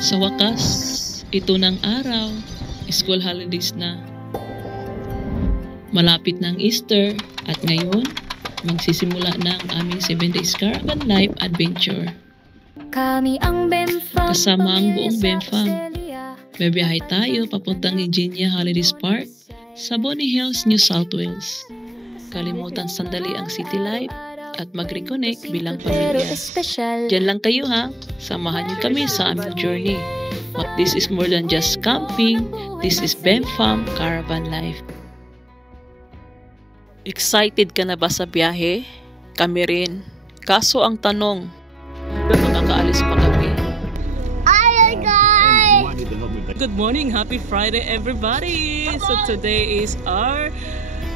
Sa wakas, ito ng araw, school holidays na. Malapit na ang Easter at ngayon, magsisimula na ang aming 7 days caravan life adventure. Kami ang BEMFAM, kasama ang buong BEMFAM. Babiyahe tayo papuntang Ingenia Holidays Park sa Bonny Hills, New South Wales. Kalimutan sandali ang city life at mag-reconnect bilang pamilya. Diyan lang kayo ha, samahan niyo kami sa aming journey. But this is more than just camping, this is BEMFAM Caravan Life. Excited ka na ba sa biyahe? Kami rin. Kaso ang tanong, makakaalis pa kami. Good morning, happy Friday everybody! So today is our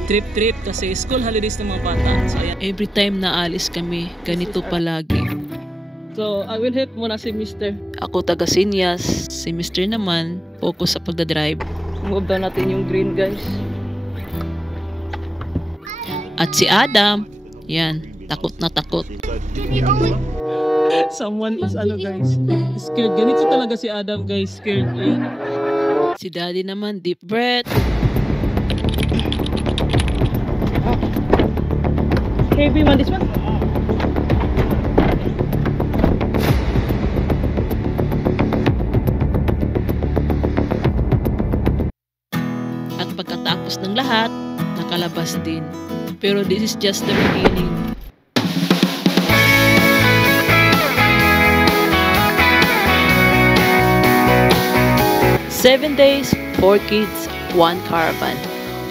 trip kasi school holidays ng mga bata. So ayan, every time na alis kami, ganito palagi. So I will help muna si Mr. Ako taga Sinyas, si Mr. naman focus sa pagdadrive. Move down natin yung green guys. At si Adam, yan, takot na takot. Someone is guys, scared. Ganito talaga si Adam guys, scared. Ayan. Si Daddy naman, deep breath. Heavy man this one. At pagkatapos ng lahat, nakalabas din. Pero this is just the beginning. Seven days, 4 kids, 1 caravan.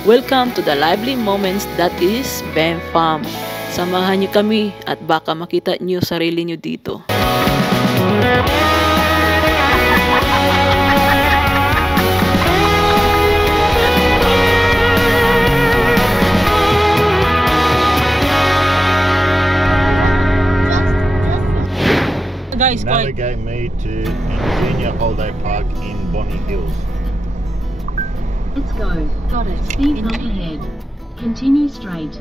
Welcome to the lively moments that is BEMFAM. Samahan niyo kami at baka makita niyo sarili niyo dito. Guys, navigate me to Ingenia Holiday Park in Bonny Hills. Let's go. Got it. Speed bump ahead. Continue straight.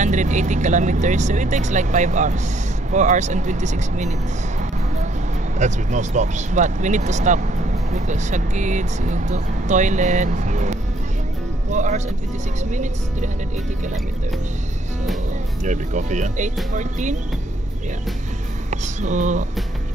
180 kilometers, so it takes like 5 hours. 4 hours and 26 minutes. That's with no stops. But we need to stop because sa kids, into toilet. 4 hours and 26 minutes, 380 kilometers. So yeah, big coffee, yeah. 8:14. Yeah. So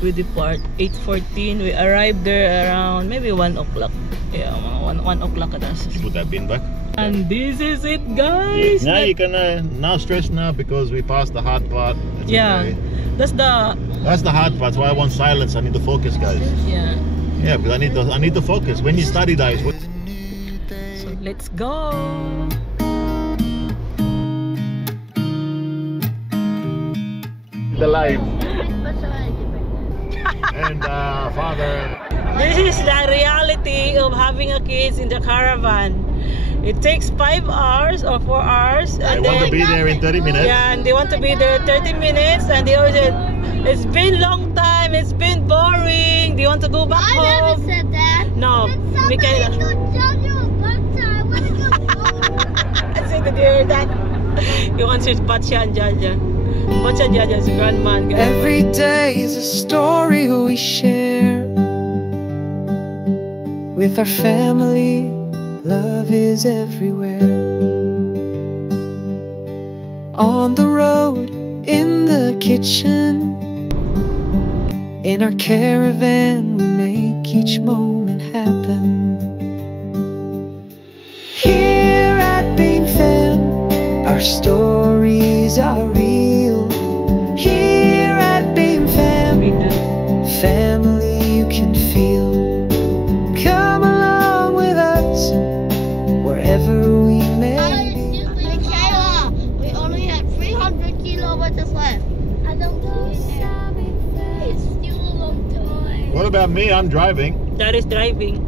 we depart 8:14. We arrived there around maybe 1 o'clock. Yeah, 1 o'clock. You put that bin back. And this is it, guys. Yeah, now you can now stress now because we passed the hard part. It's yeah, okay. That's the hard part. So I want silence. I need to focus, guys. Yeah. Yeah, because I need to focus. When you study, guys. So let's go. The life. And father. This is the reality of having a kids in the caravan. It takes 5 hours or 4 hours. And they want to be there in 30 minutes. Yeah, and they want to be there 30 minutes. And they always said, it's been long time. It's been boring. Do you want to go back home? I never said that. No, Michaela. I said that you heard that. You want to see Batya and Jaja. Batya and Jaja's grandma. Every day is a story we share with our family. Love is everywhere. On the road, in the kitchen, in our caravan, we make each moment happen. Here at BEMFAM, our stories are real. Here at BEMFAM, family you can feel. Come along with us wherever we may. Michaela, we only have 300 kilometers left. I don't know. It's still a long time. What about me? I'm driving. That is driving.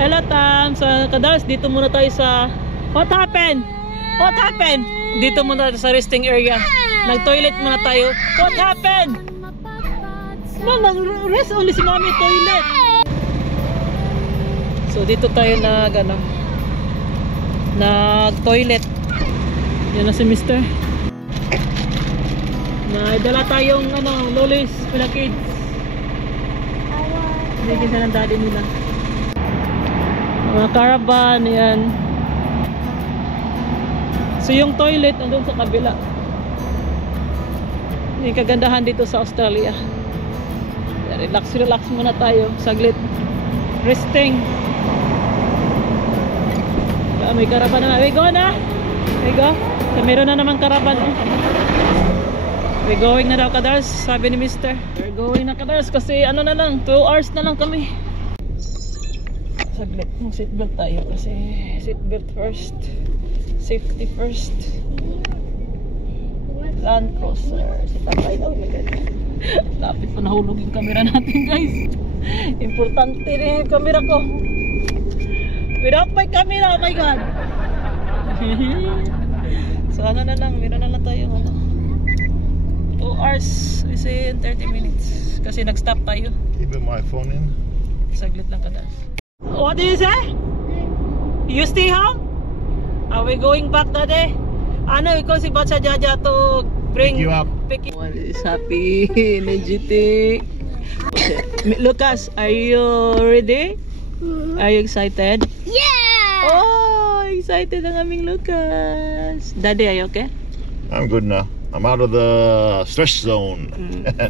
Hello, Tam. So, kadalas dito muna tayo sa... What happened? What happened? Dito muna tayo sa resting area. Nag-toilet muna tayo. What happened? No, nag-rest only si Mami toilet. So, dito tayo nag-toilet. Yan na si Mr. May dala tayong Lolis pala kids. Bigyan na ng daddy nila. Mga caravan, yan. So yung toilet nandun sa kabila. Yung kagandahan dito sa Australia. Relax muna tayo. Saglit. Resting. May caravan na. We go na. We go. So, meron na naman caravan. We going na daw kadars. Sabi ni Mr. We're going na kadars kasi ano na lang. 2 hours na lang kami. Saglit. Mag-seatbelt tayo kasi seatbelt first. Safety first. Land Cruiser. Si Tatay. Oh my God. Lapit pa nahulog yung camera natin, guys. Importante rin yung camera ko. Without my camera, oh my God. So ano na lang, meron na lang tayo 2 hours, we say in 30 minutes. Kasi nag-stop tayo. Keeping my phone in. Saglit lang kadas. What do you say? You stay home? Are we going back today? Ano, ikaw si Batsa Jaja to bring Pick you up. One is happy, energetic. Lucas, are you ready? Are you excited? Yeah! Oh, excited ang aming Lucas. Daddy, are you okay? I'm good now. I'm out of the stress zone.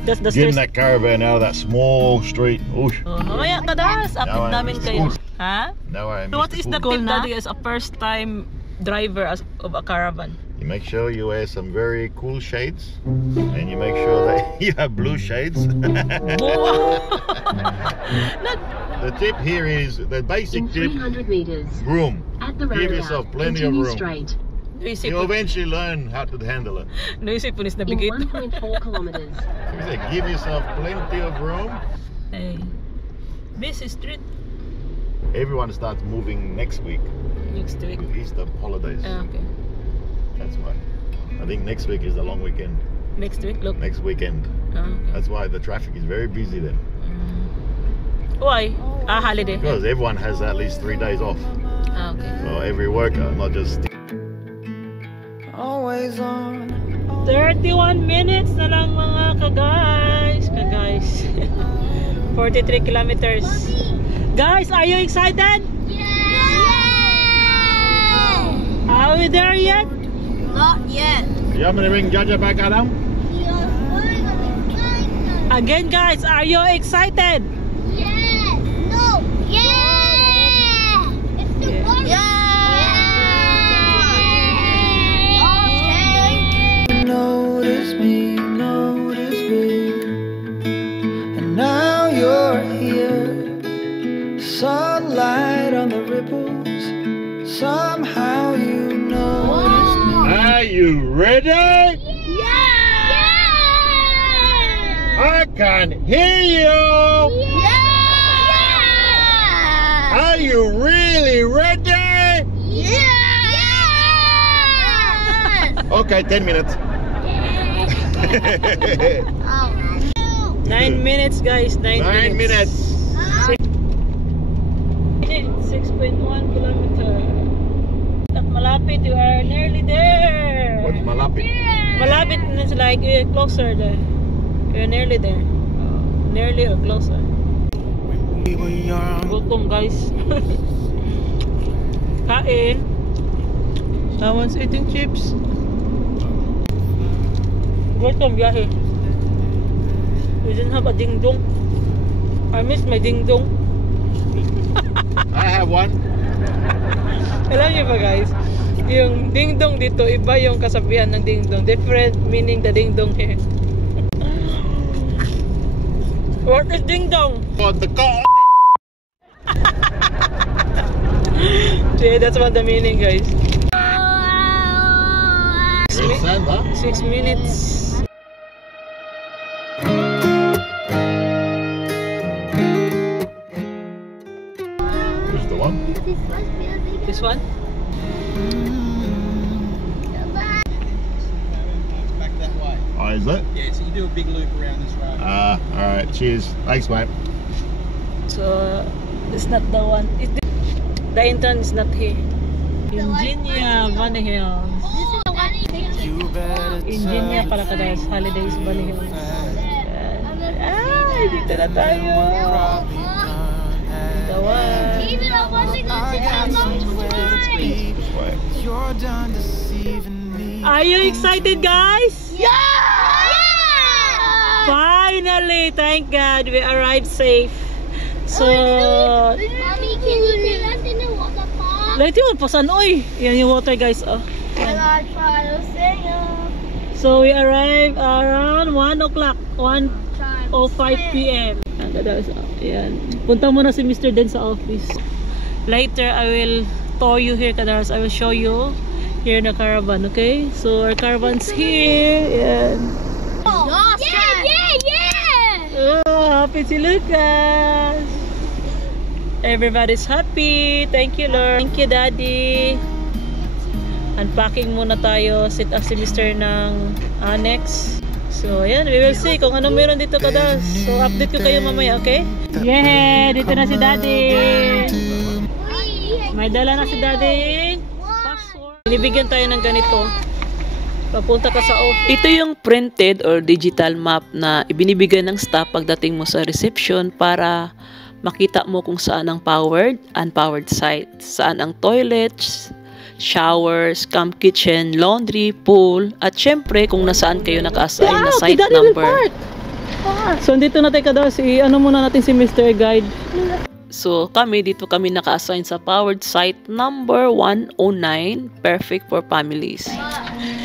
That's the Getting stress. that caravan out of that small street. Ooh. Oh, mamaya kadas, Now akit I namin miss kayo. school. Ha? Now I So what is the pool. tip, Daddy, as a first time driver of a caravan? You make sure you wear some very cool shades, and you make sure that you have blue shades. The tip here is the basic In tip: 300 meters. room. At the Give roundabout, yourself plenty of continue room. straight. Naisip You'll eventually learn how to handle it. punis In navigate. 1.4 kilometers. Like I said, give yourself plenty of room. Hey. Busy street Everyone starts moving next week next week. with Easter holidays. Okay. That's why. I think next week is the long weekend. Next week, look. Next weekend. Okay. That's why the traffic is very busy then. Why? Holiday. Because everyone has at least 3 days off. Okay. So every worker, not just. Always on. 31 minutes na lang mga ka-guys. 43 kilometers. Guys, are you excited? Yeah! Are we there yet? Not yet. You want me to ring Jaja back, Adam? Again, guys, are you excited? Yeah! No! Yeah! It's the yeah! Notice me, and now you're here. Sunlight on the ripples. Somehow you noticed me. Are you ready? Yeah! I can hear you. Yeah! Are you really ready? Yeah! Okay, 10 minutes. 9 minutes, guys. 9 minutes. 6.1 kilometer. Malapit, you are nearly there. What's malapit? Malapit is like closer there. You're nearly there. Nearly or closer. Welcome, guys. Kain. Someone's eating chips. Welcome, biyahe. We didn't have a ding dong. I miss my ding dong. I have one. Alam niyo ba, guys? Yung ding dong dito, iba yung kasabihan ng ding dong. Different meaning the ding dong here. What is ding dong? What the call? Yeah, that's what the meaning, guys. Sand, huh? 6 minutes. Who's the one? This one? Back that way. Oh, is it? Yeah, so you do a big loop around this road. Alright, cheers. Thanks, mate. So, it's not the one. The intern is not here. Virginia, Van Hills. This is the one Ingenia para Kadaras Holidays Bunny Hills. Ay, dito na tayo. Dawan. Even I wasn't going to have You're done deceiving me. Are you excited, guys? Yeah! Finally, thank God, we arrived safe. So, Mommy, can you get us in the water park? lahat yun, pasanoy. Yan yung water, guys. Oh. And I try to sing So, we arrived around 1 o'clock, 1:05 p.m. Ayan. Punta muna si Mr. Den sa office. Later, I will tour you here, Kadaras. I will show you here in the caravan, okay? So, our caravan's here. Ayan. Yeah! Oh, happy si Lucas. Everybody's happy. Thank you, Lord. Thank you, Daddy. Unpacking muna tayo. Sit up si Mr. ng annex. So, ayan. We will see kung anong meron dito, Kadaras. So, update ko kayo mamaya, okay? Yeah! Dito na si Daddy. May dala na si Daddy. Password. Binibigyan tayo ng ganito. Papunta ka sa office. Ito yung printed or digital map na ibinibigay ng staff pagdating mo sa reception para makita mo kung saan ang powered, unpowered site. Saan ang toilets, showers, camp kitchen, laundry, pool, at syempre kung nasaan kayo naka-assign na site number. So, dito natin Kadaras, ano muna natin si Mr. Guide. So, dito kami naka-assign sa powered site number 109, perfect for families.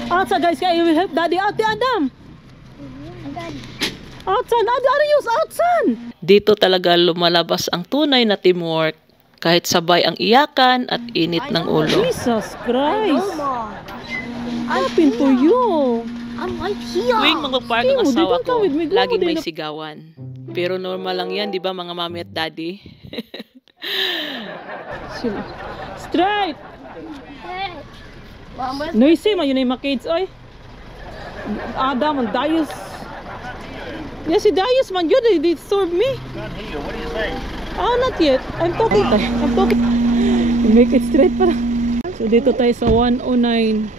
Outside, guys, I will help Daddy out, Adam. Outside, use outside. Dito talaga lumalabas ang tunay na teamwork, kahit sabay ang iyakan at init ng ulo. Jesus Christ! Happened to you? I'm right here. Tuwing mag-park ang asawa ko, laging may sigawan. Pero normal lang yan, di ba mga mami at daddy? Straight! Noisy man, yun ay mga kids, oy. Adam, ang Darius. Yes, si Darius man, yun, they disturb me. What do you say? Oh, not yet. I'm talking. Make it straight para. So, dito tayo sa 109.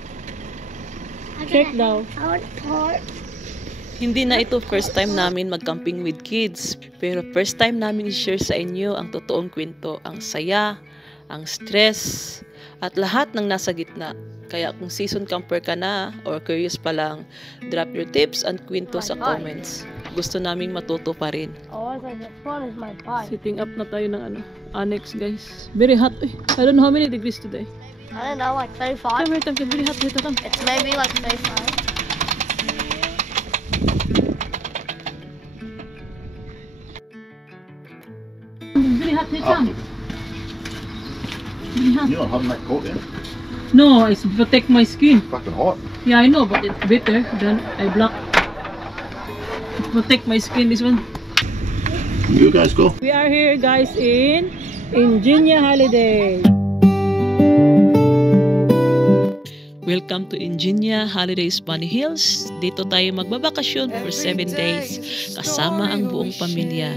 Check daw. Hindi na ito first time namin mag-camping with kids. Pero first time namin i-share sa inyo ang totoong kwento. Ang saya, ang stress, at lahat ng nasa gitna. Kaya kung season camper ka na or curious pa lang, drop your tips and kwento sa comments. Gusto naming matuto pa rin. Sitting up na tayo ng annex, guys. Very hot. I don't know how many degrees today. I don't know, like 35? Come here, Tam. Very hot. It's maybe like 35. Very hot, Tam. You're not having that coat in. No, it's to protect my skin. Fucking hot. Yeah, I know, but it's better than I black. Protect my skin, this one. You guys go. We are here, guys, in Ingenia Holiday. Welcome to Ingenia Holidays Bunny Hills. Dito tayo magbabakasyon for 7 days kasama ang buong pamilya.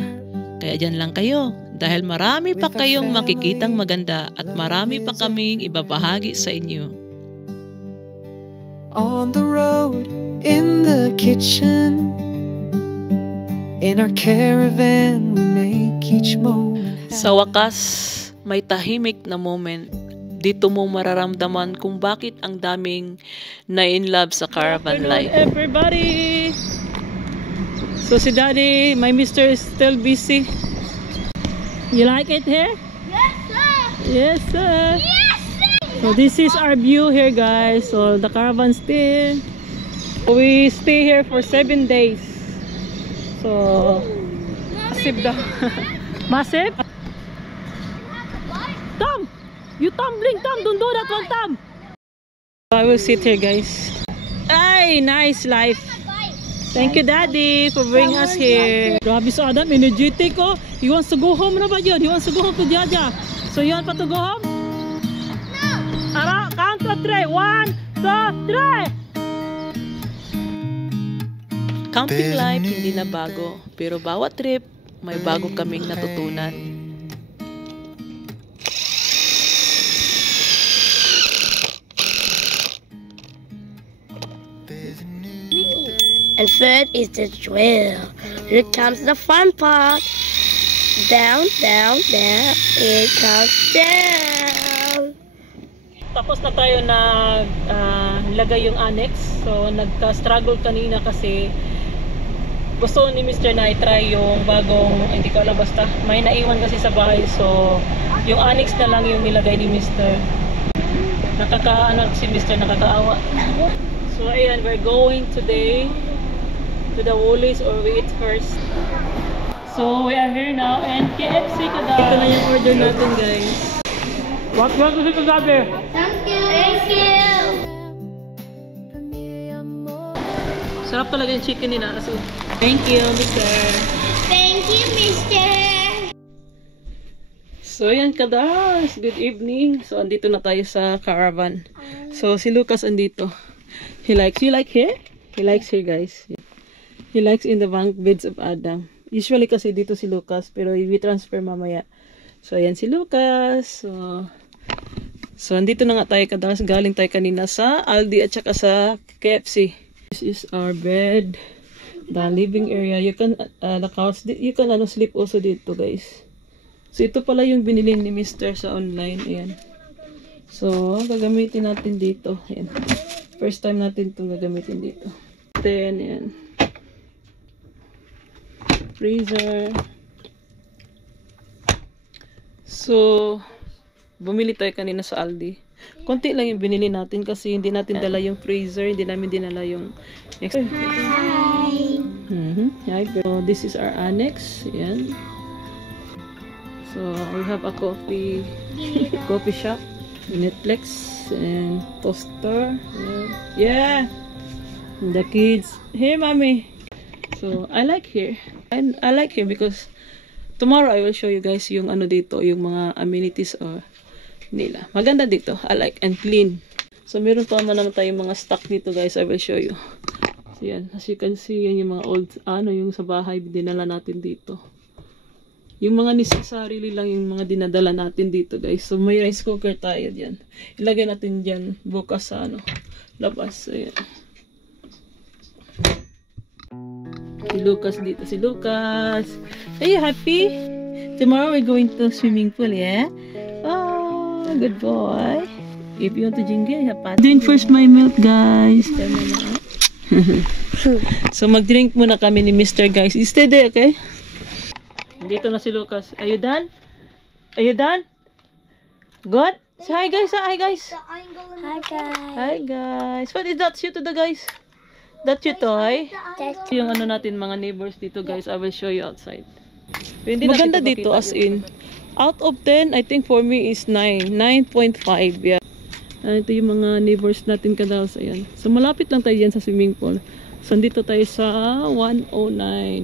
Kaya dyan lang kayo dahil marami pa kayong makikitang maganda at marami pa kaming ibabahagi sa inyo. On the road, in the kitchen, in our caravan, we make each moment. Sa wakas, may tahimik na moment. Dito mo mararamdaman kung bakit ang daming na-in-love sa caravan life. Everybody! So si Daddy, my mister is still busy. You like it here? Yes, sir! Yes, sir! Yes, sir! So this is our view here, guys. So the caravan still. We stay here for 7 days. So, massive daw. Massive? Tom! You tumbling, Tom! Don't do that one, Tom! I will sit here, guys. Ay, nice life. Thank you, Daddy, for bringing us here. Grabe sa Adam, energetic, oh. He wants to go home na ba yun? He wants to go home to Jaja. So you want pa to go home? No! Ara, count to 3. 1, 2, 3! Camping life hindi na bago, pero bawat trip, may bago kaming natutunan. And third is the drill. Here comes the fun part. Down, down, down. It comes down. Tapos na tayo lagay yung annex. So nagka-struggle kanina kasi gusto ni Mr. na i-try yung bagong, hindi ko alam, basta may naiwan kasi sa bahay. So yung annex na lang yung nilagay ni Mr. Si Mr. nakakaawa. So ayan, we're going today to the Woolies or we eat first. So we are here now and KFC ka daw. Ito na yung order natin, guys. What kasi kagabi? Thank you. Thank you. Sarap talaga yung chicken nila. So, thank you, Mr. Thank you, Mr. So, yan kadas. Good evening. So, andito na tayo sa caravan. So, si Lucas andito. You like here? He likes here, guys. He likes in the bunk beds of Adam. Usually kasi dito si Lucas, pero we transfer mamaya. So, ayan si Lucas. So andito na nga tayo kadas. Galing tayo kanina sa Aldi at saka sa KFC. This is our bed. The living area. You can, the couch, you can sleep also dito, guys. So, ito pala yung binili ni Mr. sa online. Ayan. So, gagamitin natin dito. Ayan. First time natin itong gagamitin dito. Then, ayan. Freezer. So, bumili tayo kanina sa Aldi. Konti lang yung binili natin kasi hindi natin dala yung freezer. Hindi namin dinala yung extra. Hi. Hi, pero this is our annex. Ayan. So, we have a coffee shop, Netflix, and toaster. Yeah. And the kids. Hey, mommy. So, I like here. And I like here because tomorrow I will show you guys yung ano dito, yung mga amenities or nila. Maganda dito. I like and clean. So, meron pa naman tayong mga stock dito, guys. I will show you. So, yan. As you can see, yan yung mga old, yung sa bahay, dinala natin dito. Yung mga necessary lang yung mga dinadala natin dito, guys. So, may rice cooker tayo dyan. Ilagay natin dyan bukas sa labas. So, yan. Si Lucas dito. Si Lucas. Are you happy? Tomorrow we're going to swimming pool, yeah? Oh, good boy. If you want to jingle, you have to. Drink first my milk, guys. So, mag-drink muna kami ni Mr. guys. Stay there, okay? Dito na si Lucas. Are you done? Are you done? Good? Say hi, guys. Hi, guys. Hi, guys. Hi, guys. What is that to the guys? That's your toy? Yung ano natin, mga neighbors dito, guys. I will show you outside. Maganda dito, as in. Out of 10, I think for me is 9. 9.5, yeah. Ito yung mga neighbors natin kadaos. Ayan. So, malapit lang tayo dyan sa swimming pool. So, dito tayo sa 109.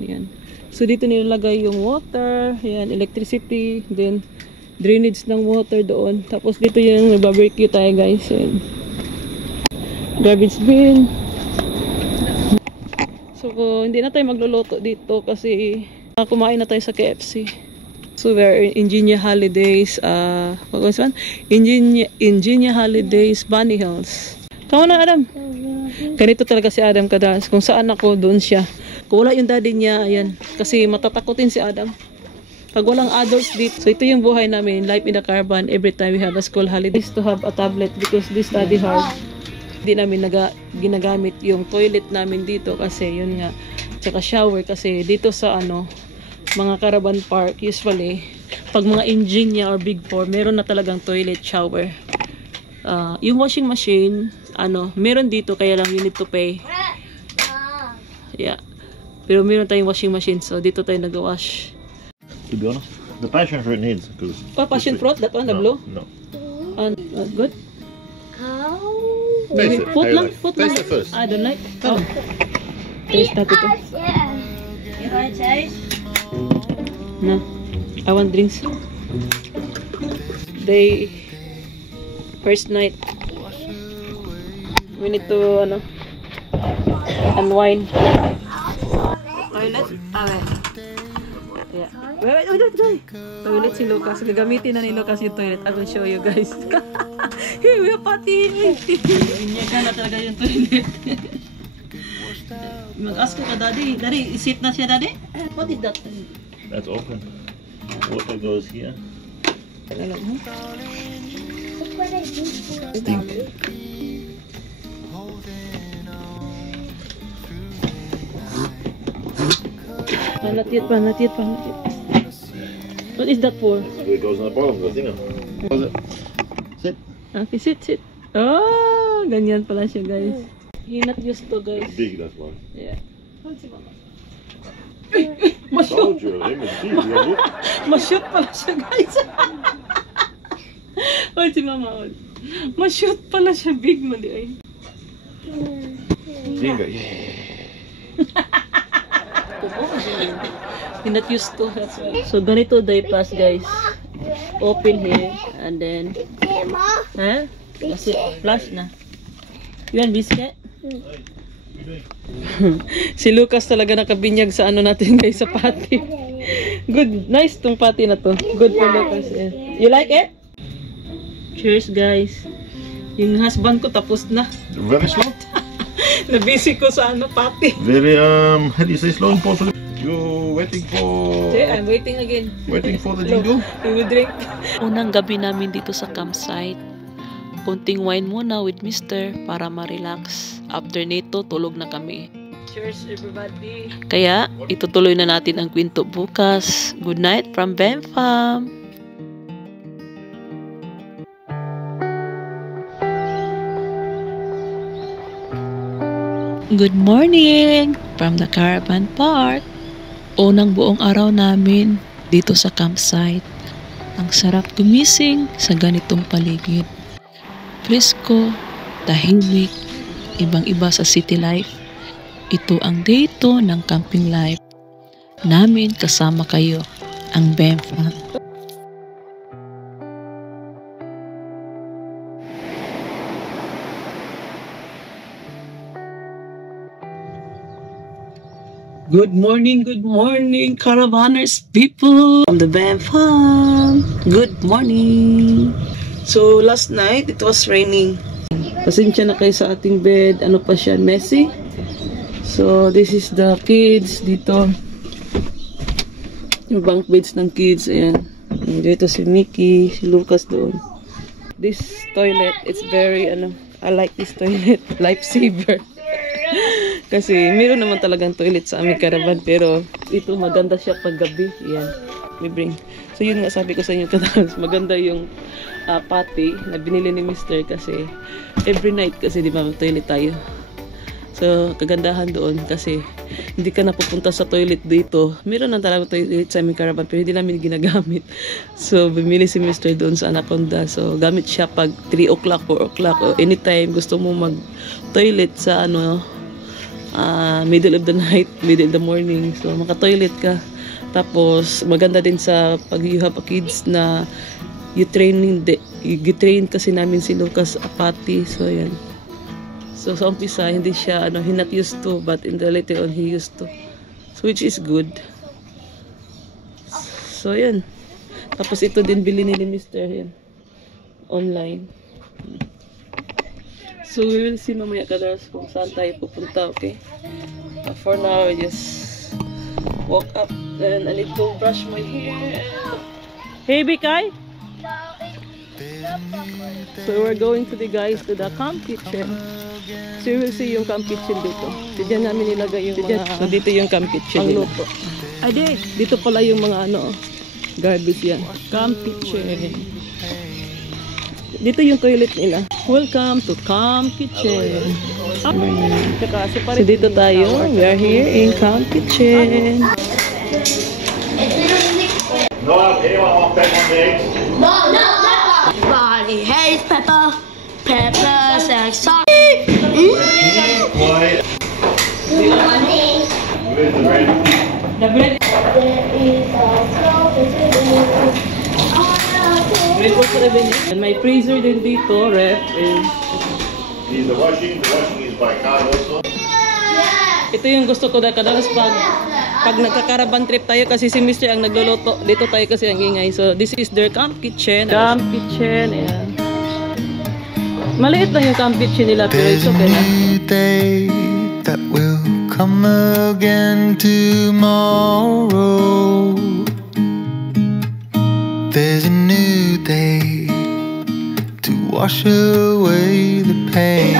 Ayan. So, dito nilalagay yung water. Ayan, electricity. Then, drainage ng water doon. Tapos, dito yung barbecue tayo, guys. Ayan. Garbage bin. So, hindi na tayo magluluto dito kasi kumain na tayo sa KFC. So, we're in Ingenia Holidays, what was one? Ingenia Holidays, Bunny Hills. Come on na, Adam. Ganito talaga si Adam kadas. Kung saan ako, doon siya. Kung wala yung daddy niya, ayan. Kasi matatakotin si Adam. Pag walang adults dito. So, ito yung buhay namin. Life in the caravan. Every time we have a school holidays to have a tablet because this study hard. Hindi namin ginagamit yung toilet namin dito kasi yun nga. Tsaka shower kasi dito sa mga caravan park, usually, pag mga Ingenia or Big 4, meron na talagang toilet, shower. Yung washing machine, meron dito, kaya lang you need to pay. Yeah. Pero meron tayong washing machine, so dito tayo nag-wash. To be honest, the passion fruit needs. Passion fruit, that one, the blue? No. Good? Taste it. Put lang. Taste it first. I don't like. Oh. Taste natin ito. You want to taste? No. I want drinks. First night. We need to, unwind. Toilet? Wait. Yeah. Wait. Toilet si Lucas. Gagamitin na ni Lucas yung toilet. I will show you guys. Hey, we have pati. Inyaga na talaga yung toilet. Mag-ask ka, Daddy. Daddy, is-sit na siya, Daddy? What is that? That's open. Water goes here. Alam mo? Stink. Panatid. What is that for? It goes on the bottom of the thing. Sit. Okay, sit. Oh, ganyan pala siya, guys. He not used to, guys. Big, that's why. Yeah. Told you, him is big. Look. Ma-shoot pala siya, guys. Oy, si Mama. Ma-shoot pala siya, big mali ay. Bingo, yeah. He not used to, that's why. So, ganito day pass, guys. Open here, and then... Huh? Kasi flush na. You want biscuit? Si Lucas talaga nakabinyag sa ano natin, guys, sa patty. Good, nice tong patty na to. Good for Lucas. Yeah. You like it? Cheers, guys. Yung husband ko tapos na. Very slow. Nabisi ko sa ano, patty. Very, how do you say slow and possible? You're waiting for... Okay, I'm waiting again. Waiting for the jingle? We will drink. Unang gabi namin dito sa campsite. Kunting wine muna with Mister para ma-relax. After nito, tulog na kami. Cheers, everybody. Kaya, itutuloy na natin ang kwento bukas. Good night from Bemfam! Good morning from the caravan park. Unang buong araw namin dito sa campsite. Ang sarap gumising sa ganitong paligid. Presko, tahimik, ibang-iba sa city life. Ito ang day 2 ng camping life. Namin kasama kayo, ang Bemfam. Good morning, caravanners people from the Bemfam. Good morning. So last night it was raining. Pasensya na kayo sa ating bed. Ano pa siya, messy. So this is the kids dito. Yung bunk beds ng kids. Ayan. Dito si Mickey, si Lucas doon. This toilet, it's very I like this toilet. Lifesaver. Kasi meron naman talagang toilet sa aming caravan, pero ito maganda siya pag gabi. Yan, we bring. So yun nga sabi ko sa inyo kadalas, maganda yung patty na binili ni Mr. kasi every night kasi di ba toilet tayo. So kagandahan doon kasi hindi ka napupunta sa toilet dito. Meron na talaga toilet sa aming caravan pero hindi namin ginagamit. So bumili si Mr. doon sa Anaconda. So gamit siya pag 3 o'clock, 4 o'clock o anytime gusto mo mag toilet sa middle of the night, middle of the morning. So, maka-toilet ka. Tapos, maganda din sa pag you have a kids na you train kasi namin si Lucas Apati. So, yan. So, sa umpisa, hindi siya, he not used to, but in the later on, he used to. So, which is good. So, yan. Tapos, ito din bilhin ni Mr. Yan. Online. So, we will see mamaya kadars kung saan tayo pupunta, okay? For now, I just woke up and I need to brush my hair. Hey, Bikay! So, we're going to the camp kitchen. So, you will see yung camp kitchen dito. So, dyan namin nilagay yung mga... So, dito yung camp kitchen nila. Ade! Dito pala yung mga garbage yan. Camp kitchen. Dito yung toilet nila. Welcome to Camp Kitchen. So dito tayo. We are here in Camp Kitchen. No, anyone want pepper on the eggs? No. Body hates pepper. Pepper sex salt. Quiet. Where's the bread? The bread. And my freezer din dito, ref, is... The washing is by car also. Ito yung gusto ko dahil kadalas pag nagka-caravan trip tayo kasi si Mr. ang nagluluto. Dito tayo kasi ang ingay. So this is their camp kitchen. Camp kitchen, ayan. Maliit lang yung camp kitchen nila pero it's okay na. Day that will come again tomorrow. There's a new day to wash away the pain.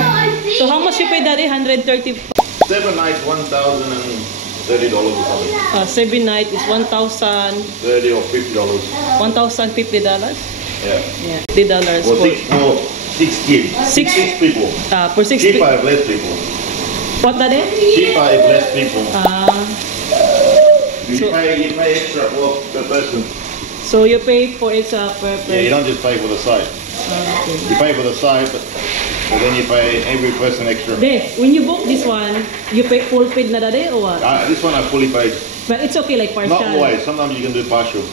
So how much you pay, Daddy? 130. 7 nights, $1,030 or something. 7 night is 1,000. $30 or $50. $1,050. Yeah. Yeah, $50 For for 6 kids. Six- 6 people. for 6 Cheaper if less people. What, Daddy? Cheaper if less people. You So- pay extra for per person. So you pay for extra per Yeah, you person. don't just pay for the site. Okay. You pay for the site, but then you pay every person extra. Then, when you book this one, you pay full paid na, Daddy, or what? This one I fully paid. But it's okay, like partial. Not always. Sometimes you can do partial.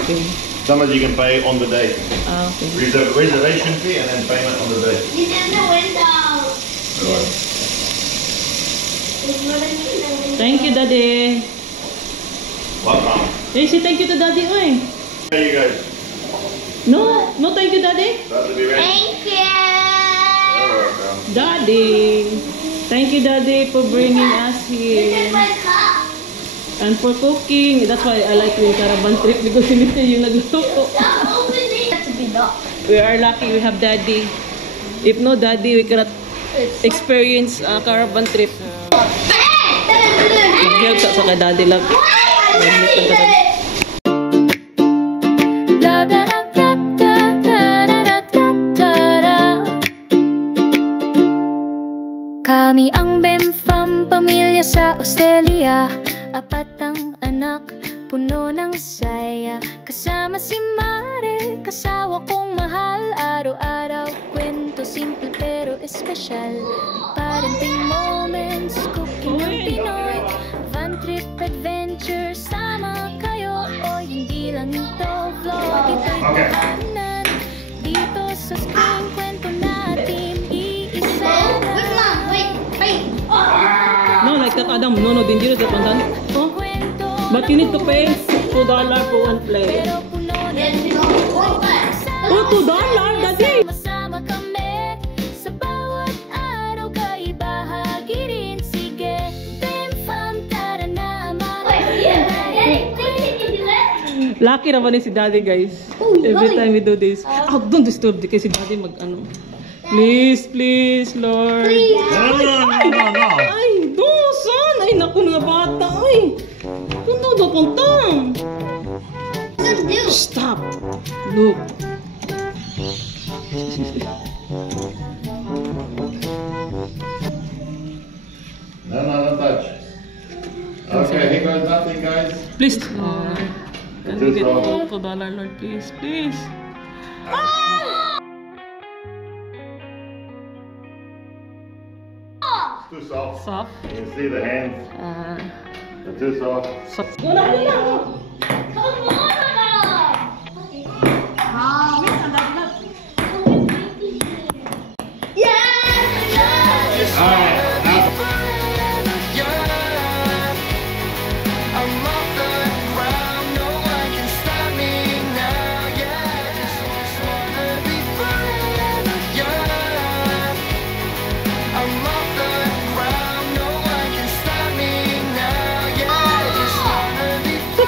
Okay. Sometimes you can pay on the day. Okay. Reservation fee and then payment on the day. He's in the window. Alright. He's running in the window. Thank you, Daddy. Welcome. Hey, say thank you to Daddy, oy. There you guys. No, no thank you, Daddy. That to be ready. Thank you. You're welcome. Daddy. Thank you, Daddy, for bringing us This is here. my cup. And for cooking. That's why I like yung caravan trip because hindi yung nagluto. Stop opening. That's a big dog. We are lucky we have Daddy. If no Daddy, we cannot experience caravan trip. Mag-help sa kay Daddy lang. Mag-help lang ka, Daddy. Kami ang Bemfam, pamilya sa Australia. 4 ang anak, puno ng saya. Kasama si Mare, kasawa kong mahal. Araw-araw kwento, simple pero espesyal. Parenting moments, cooking ng Pinoy. Fun trip adventure, sama kayo. O hindi lang ito vlog, ito'y tahanan. Dito sa screen, kwento natin iisa na. No, like that, Adam. No, dangerous that one, Dan. Oh, but you need to pay $2 for one plate. Oh, $2, Daddy. Sama kami sa bawat araw, kaibahagi rin. Sige, Bemfam, tara na Lucky naman si Daddy, guys. Every time we do this. Oh, don't disturb kasi Daddy mag-ano. Please, please, Lord. No. Ay, doon, ay, naku nga bata, ay. Punta daw, punta. Stop. Look. No, don't touch. Okay, here goes nothing, guys. Please, Lord. Can we get $2, Lord, please, please. Too soft. Soft. You can see the hands. They're too soft. Soft. Wala.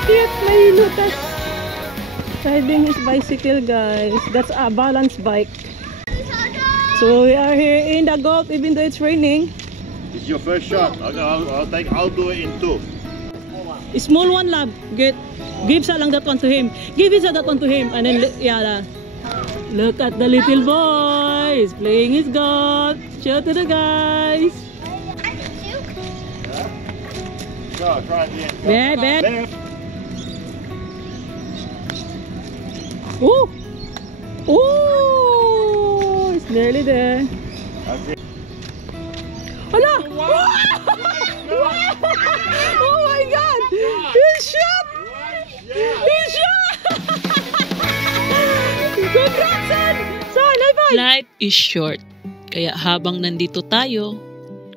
Cute, may Lucas riding his bicycle, guys. That's a balance bike. So we are here in the Gulf, even though it's raining. It's your first shot. I'll do it in 2. A small one, lab. Give sa lang that one to him. Give it sa that one to him, and then yeah. Look at the little boy. He's playing his golf. Show to the guys. Go, try it again. Bad. Left. Oh! Oh! It's nearly there. That's it. Hala! Oh my God! He's shot! He's shot! Congrats, son! Son, high five! Life is short. Kaya habang nandito tayo,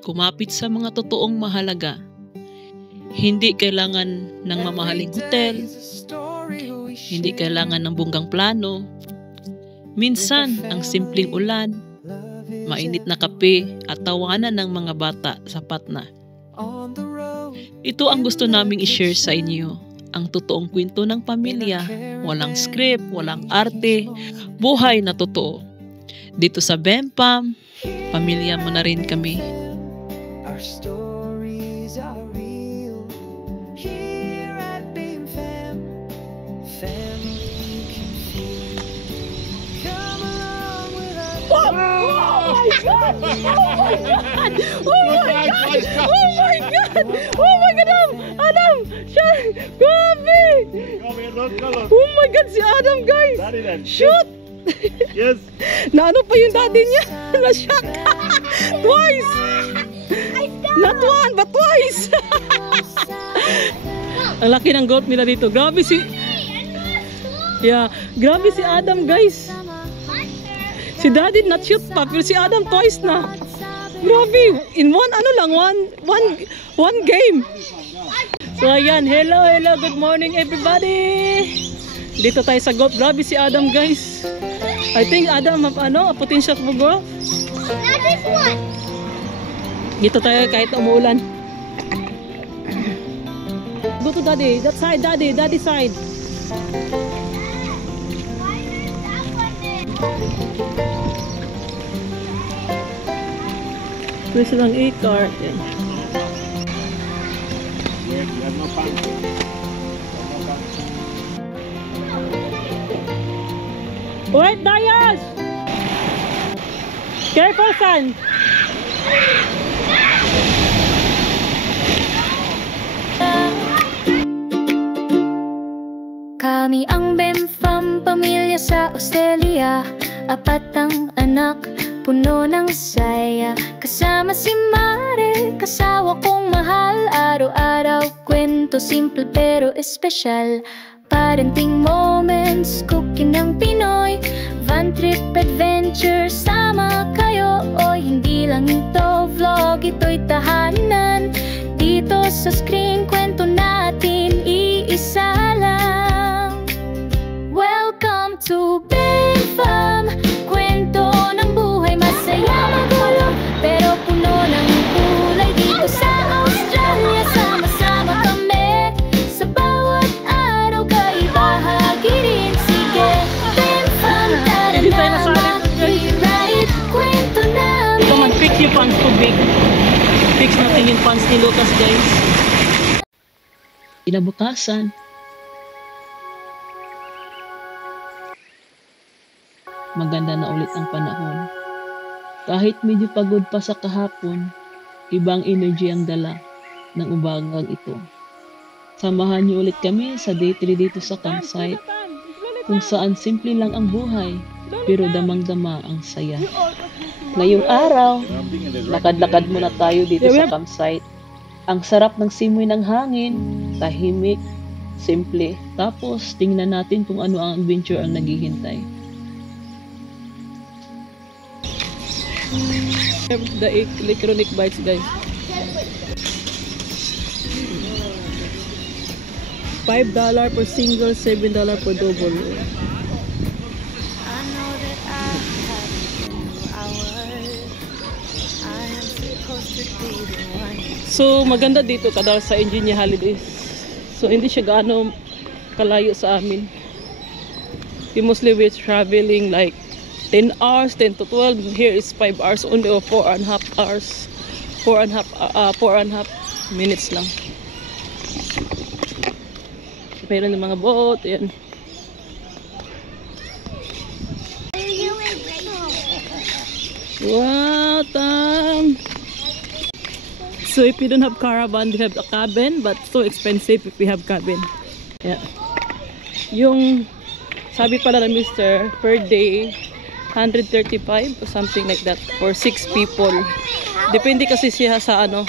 kumapit sa mga totoong mahalaga. Hindi kailangan ng mamahaling hotel. Hindi kailangan ng bonggang plano. Minsan, ang simpleng ulan, mainit na kape at tawanan ng mga bata sapat na. on the road. Ito ang gusto naming i-share sa inyo. Ang totoong kwento ng pamilya. Walang script, walang arte. Buhay na totoo. Dito sa Bempam, pamilya mo na rin kami. Our stories are real here at Bempam. Family can feel. Come along with us. Oh my God! Oh my God! Oh my God! Oh my God! Oh my God! Adam! Siya! Grabe! Oh my God! Si Adam, guys! Shoot! Yes. Na ano pa yung daddy niya? Na-shot! Twice! Not one, but twice! Ang laki ng goat nila dito. Grabe si... Yeah, grabe si Adam, guys. Si daddy not shoot pa, pero si Adam twice na. Grabe, in one game. So ayan, hello, good morning everybody. Dito tayo sa golf. Grabe si Adam, guys. I think Adam a potential for golf. Not this one. Dito tayo kahit umuulan. Go to daddy, that side, daddy side. May silang e-cart. Yan. Wait, Dayas! Careful, son! Kami ang Bempam, pamilya sa Australia. Apat ang anak, puno ng saya. Kasama si Mare, kasawa kong mahal. Araw-araw kwento, simple pero espesyal. Parenting moments, cooking ng Pinoy. Van trip adventure, sama kayo. O hindi lang ito vlog, ito'y tahanan. Dito sa screen, kwento natin, iisa lang. Welcome to Bempam, kwento ng buhay, masaya magulo, pero puno ng kulay. Dito sa Australia, sama-sama kami. Sa bawat araw kay bahagi rin. Sige, Bempam, tara na mag-ride. Kwento namin. Come on, fix your pants too big. Fix natin yung pants ni Lucas, guys. Kinabukasan, maganda na ulit ang panahon. Kahit medyo pagod pa sa kahapon, ibang energy ang dala ng umagang ito. Samahan niyo ulit kami sa day 3 dito sa campsite, kung saan simple lang ang buhay, pero damang-dama ang saya. Ngayong araw, lakad-lakad muna tayo dito sa campsite. Ang sarap ng simoy ng hangin, tahimik, simple. Tapos, tingnan natin kung ano ang adventure ang naghihintay. The electronic bikes, guys. $5 per single, $7 per double. So maganda dito kadal sa Engineer Holidays. So hindi siya gaano kalayo sa amin. Mostly we're traveling like 10 hours, 10 to 12. Here is 5 hours only, or 4.5 hours. 4.5 minutes lang. Meron ng mga boat, yan. Wow, Tom! So if you don't have caravan, you have a cabin, but so expensive if we have cabin. Yeah. Yung sabi pala ng Mr. per day 135 or something like that for 6 people. Depende kasi siya sa ano.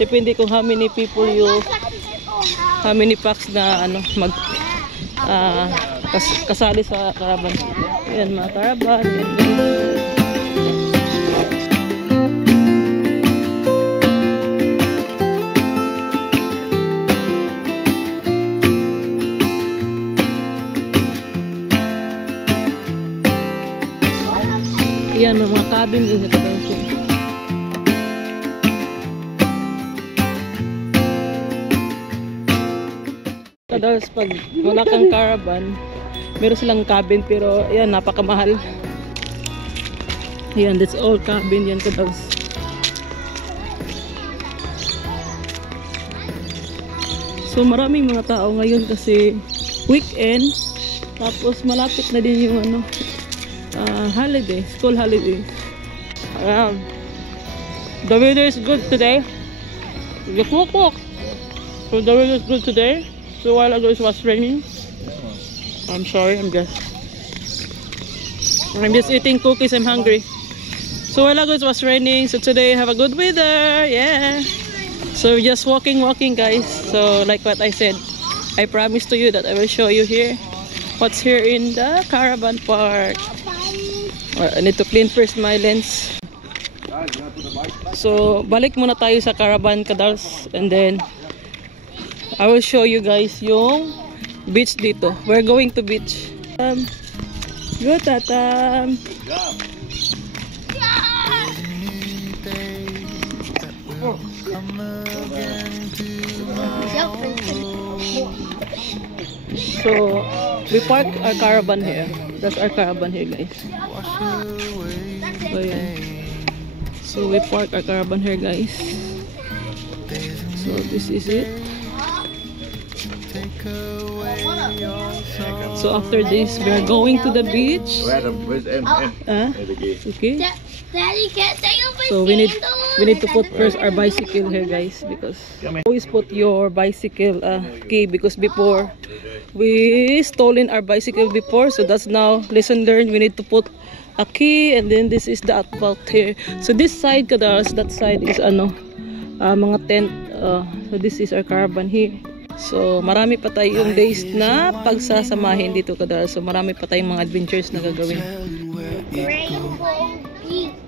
Depende kung how many people you, how many packs na ano mag kasali sa caravan. Yan mga caravan. Yan mga cabin din sa kadals pag wala kang caravan, meron silang cabin pero ayan, napakamahal. Ayan, that's all cabin yan kadals. So maraming mga tao ngayon kasi weekend, tapos malapit na din yung ano, holiday, school holiday. The weather is good today. Just walk. So the weather is good today. So a while ago it was raining. I'm sorry, I'm just eating cookies. I'm hungry. So a while ago it was raining. So today have a good weather. Yeah. So just walking guys. So like what I said, I promised to you that I will show you here what's here in the caravan park. I need to clean first my lens. So balik muna tayo sa caravan kadals, and then I will show you guys yung beach dito. We're going to beach. Good tatam. So we park our caravan here. That's our caravan here, guys. So yeah. So we park our caravan here, guys. So this is it. So after this, we are going to the beach. Okay. Daddy, can't take off my So we need to put first our bicycle here, guys, because always put your bicycle key, because before we stolen our bicycle before, so that's now lesson learned. We need to put a key, and then this is the outback here. So this side kadals, that side is mga tent. So this is our caravan here. So marami pa tayong days na pagsasamahin dito kadals. So marami pa tayong mga adventures na gagawin.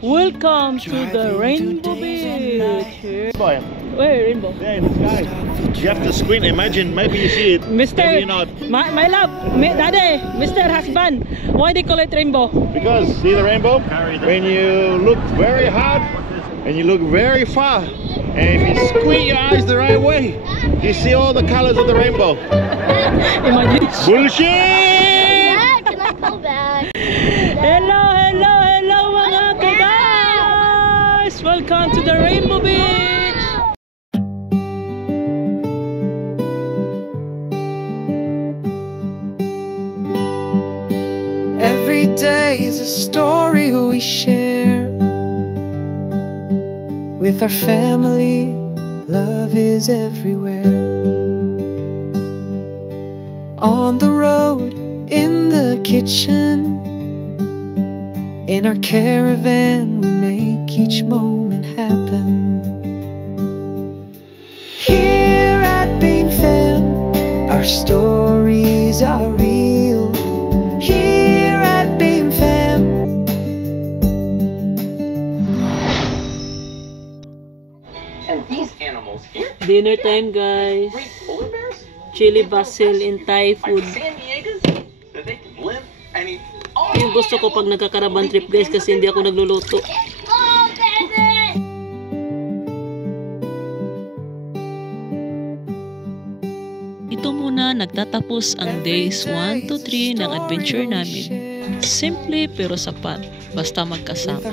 Welcome to the Rainbow Beach. Where Rainbow? There in the sky. You have to squint. Imagine, maybe you see it. Mister, maybe not. my love, Daddy, Mr. Husband, why they call it rainbow? Because see the rainbow? When you look very hard and you look very far, and if you squint your eyes the right way, you see all the colors of the rainbow. Imagine. Bullshit! Dad, can I go back? Hello mga guys! Welcome to the Rainbow Beach! Every day is a story we share with our family. Love is everywhere. On the road, in the kitchen, in our caravan, we make each moment happen. Here at Beam Fam, our stories are real. Here at Beam Fam. And these animals here, Dinner time, guys. great polar bears, Chili basil in Thai food. San Diego's, that they can live and eat. Yung gusto ko pag nagkakaravan trip, guys, kasi hindi ako nagluluto. Oh, baby! Ito muna nagtatapos ang days 1 to 3 ng adventure namin. Simple pero sapat, basta magkasama.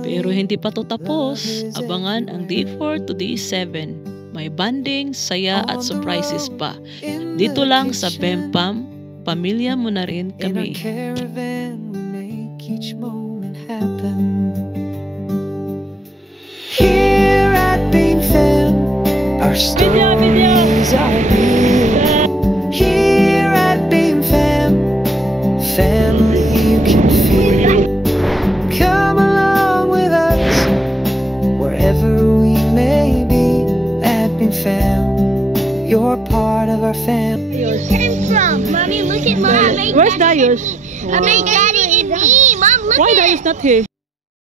Pero hindi pa to tapos. Abangan ang day 4 to day 7. May banding, saya at surprises pa. Dito lang sa Bempam, pamilya mo na rin kami. In our caravan, we make each moment happen. Here at Beam Fam, our stories are real. Here at Beam Fam, family you can feel. Come along with us, wherever we may be. At Beam Fam, you're part of our family. Came from? Mommy, look at Mom. Where's Darius? I made Daddy and me. Mom, look Why at Darius not here?